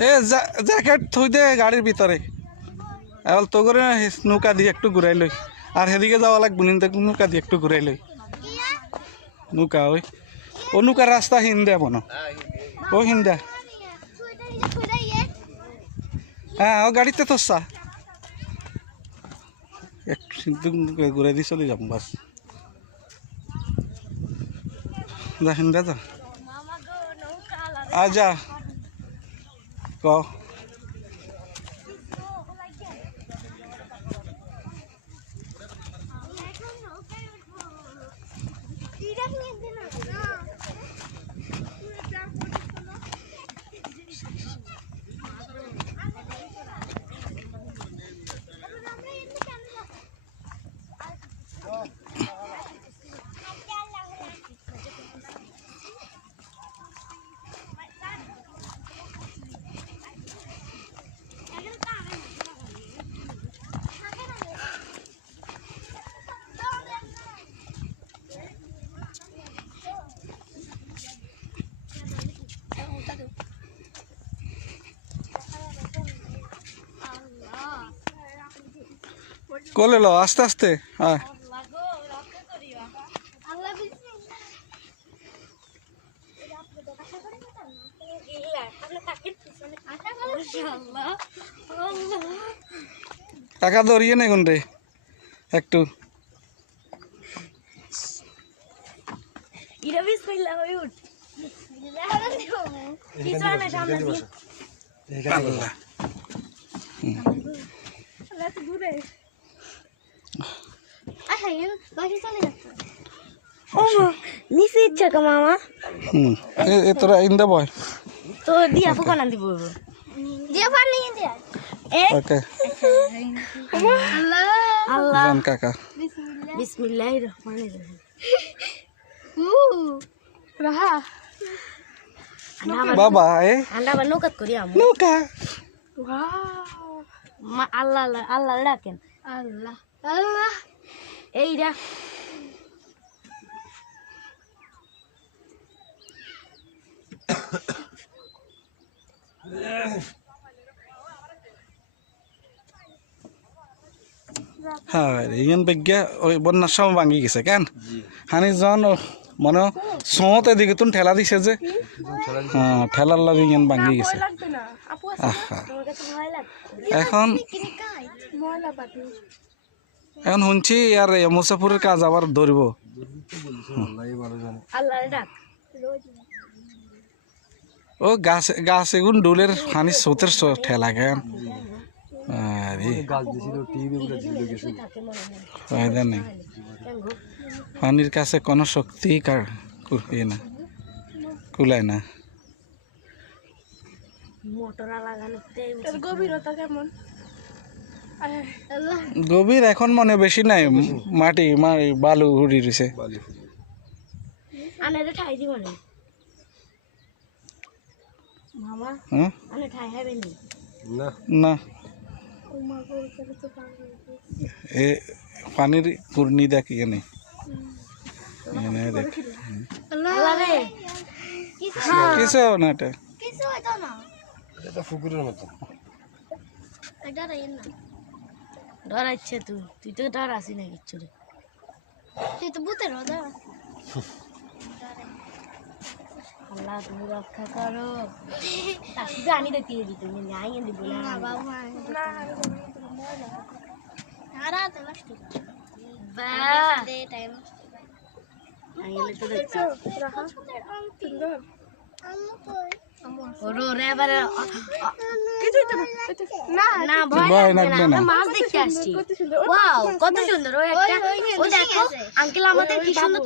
A jacket থই দে গাড়ির ভিতরে এবার তো করে নৌকা দিয়ে একটু ঘুরাই লই আর সেদিকে যাওয়া লাগবো নিতে নৌকা দিয়ে একটু ঘুরাই লই নৌকা ওই ও নৌকার রাস্তা হিন্দা বনো। ও হিন্দা। হ্যাঁ ও গাড়িতে তো সা একটু ঘুরে দিয়ে চলে যাব বাস যা হিন্দা যা। আজা ক। কোলে লো আস্তে আস্তে হ্যাঁ টাকা ধরিয়ে নে কোন রে একটু। সামনে দিয়ে আল্লাহ লাত দূরে ও মা নিচে ইচ্ছা কা মামা হুম এ এ তোরা ইন্দা বয় তো দিয়া ফুকা না দিব দিয়া পানি দিয়া এ ওকে আল্লাহ আল্লাহ জান কাকা বিসমিল্লাহির রহমানির রহিম রাহা বাবা এ আন্ডা বা নৌকাত করি আম নৌকা ওয়াও মা আল্লাহ আল্লাহ আল্লাহ ডাকেন আল্লাহ আল্লাহ। এইরা হ্যাঁ ওই বন্যার সময় ভাঙি গেছে কেন? হানি জন ও মনে সত এদিকে তুমি ঠেলা দিছে যে। হ্যাঁ ঠেলার লাগে ইয়ান ভাঙি গেছে। লাগবে না। আপু আহা। তোমার কাছে ভয় লাগে এখন এখন শুনছি আর মুসাফুরের কাজ আবার ধরব। ও গাছ গাছ এগুন ডুলের হানি সোতের সো ঠেলা কেন? আরে। ফায়দা নেই। পানির কাছে কোনো শক্তি কার ইয়ে না কুলায় না। মোটর লাগানোতে এর গভীরতা কেমন? গভীর এখন মনে বেশি নাই মাটি মাটি বালু উড়ি রয়েছে না। হ্যাঁ এ পানির পূর্ণি দেখ এখানে এখানে দেখ। কিছু না এটা? কিছু হইতো না। ডরাইছে তুই তুই তো ডর আসি না কিচ্ছু রে। তুই তো ভূতের রোদা আল্লাহ তুমি রক্ষা করো। তাকে জানি রে দিয়ে দিতে আমি নাই দিব না। বাবা না আরা তো নষ্ট বা। দে টাইম আইলে তো দেখছ। রাহা সুন্দর আম্মু কই? ওরো রে না ভয় লাগবে লাগবে না। না। মাছ দেখতে আসছি। কত ওয়াও কত সুন্দর। ও একটা ও দেখো আঙ্কেল আমাদের কি সুন্দর